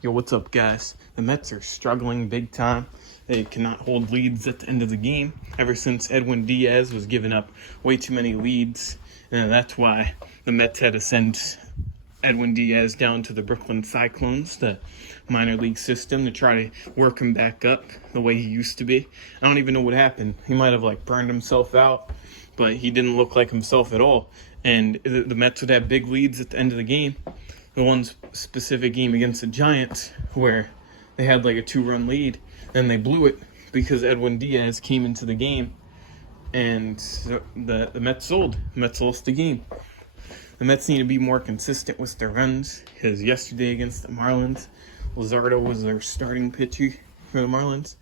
Yo, what's up, guys? The Mets are struggling big time. They cannot hold leads at the end of the game ever since Edwin Diaz was giving up way too many leads. And that's why the Mets had to send Edwin Diaz down to the Brooklyn Cyclones, the minor league system, to try to work him back up the way he used to be. I don't even know what happened. He might have burned himself out, but he didn't look like himself at all. And the Mets would have big leads at the end of the game. The one specific game against the Giants where they had a 2-run lead, and they blew it because Edwin Diaz came into the game, and the Mets sold. The Mets lost the game. The Mets need to be more consistent with their runs, because yesterday against the Marlins, Luzardo was their starting pitcher for the Marlins.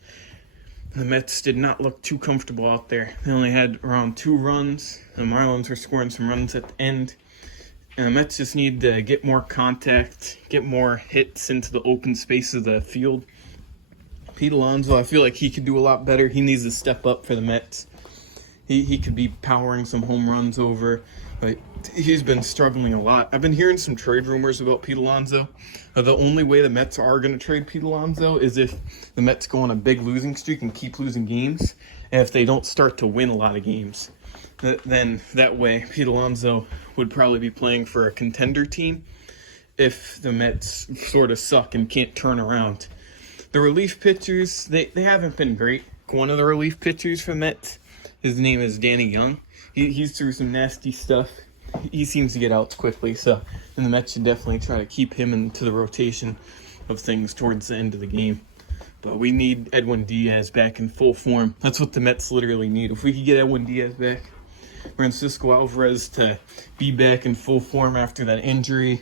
The Mets did not look too comfortable out there. They only had around 2 runs. The Marlins were scoring some runs at the end. And the Mets just need to get more contact, get more hits into the open space of the field. Pete Alonso, I feel like he could do a lot better. He needs to step up for the Mets. He could be powering some home runs over, but he's been struggling a lot. I've been hearing some trade rumors about Pete Alonso. The only way the Mets are going to trade Pete Alonso is if the Mets go on a big losing streak and keep losing games, and if they don't start to win a lot of games. Then that way Pete Alonso would probably be playing for a contender team if the Mets sort of suck and can't turn around. The relief pitchers, they haven't been great. One of the relief pitchers for Mets, his name is Danny Young. He's through some nasty stuff. He seems to get outs quickly, so the Mets should definitely try to keep him into the rotation of things towards the end of the game. But we need Edwin Diaz back in full form. That's what the Mets literally need. If we could get Edwin Diaz back, Francisco Alvarez to be back in full form after that injury.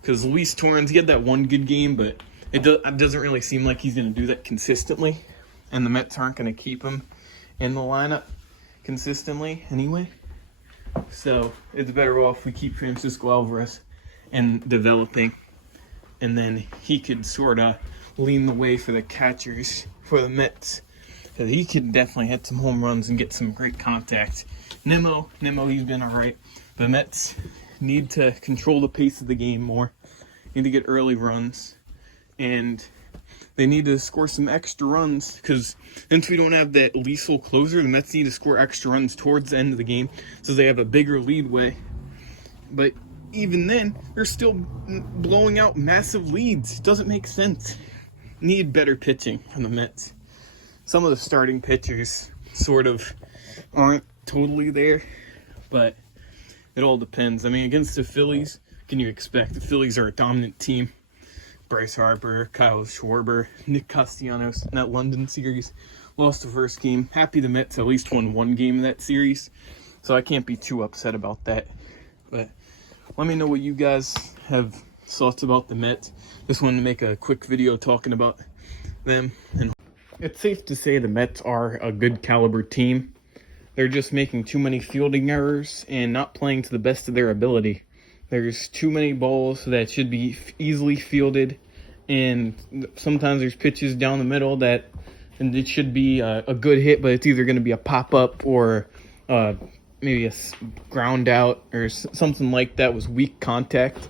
Because Luis Torrens, he had that one good game, but it doesn't really seem like he's going to do that consistently. And the Mets aren't going to keep him in the lineup consistently anyway. So it's better off we keep Francisco Alvarez and developing. And then he could sort of lean the way for the catchers for the Mets. Because he could definitely hit some home runs and get some great contact. Nimmo, he's been all right. The Mets need to control the pace of the game more. Need to get early runs. And they need to score some extra runs. Because since we don't have that lethal closer, the Mets need to score extra runs towards the end of the game so they have a bigger leadway. But even then, they're still blowing out massive leads. It doesn't make sense. Need better pitching from the Mets. Some of the starting pitchers sort of aren't totally there, but it all depends. I mean, against the Phillies, what can you expect? The Phillies are a dominant team. Bryce Harper, Kyle Schwarber, Nick Castellanos in that London series lost the first game. Happy the Mets at least won one game in that series, so I can't be too upset about that. But let me know what you guys have thoughts about the Mets. Just wanted to make a quick video talking about them. And it's safe to say the Mets are a good caliber team. They're just making too many fielding errors and not playing to the best of their ability. There's too many balls that should be easily fielded, and sometimes there's pitches down the middle that and it should be a good hit, but it's either going to be a pop-up or maybe a ground out or something like that with weak contact.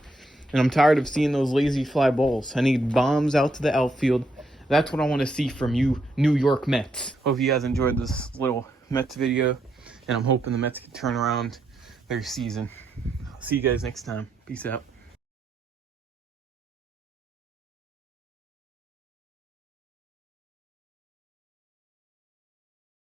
And I'm tired of seeing those lazy fly balls. I need bombs out to the outfield. That's what I want to see from you, New York Mets. Hope you guys enjoyed this little Mets video, and I'm hoping the Mets can turn around their season. I'll see you guys next time. Peace out.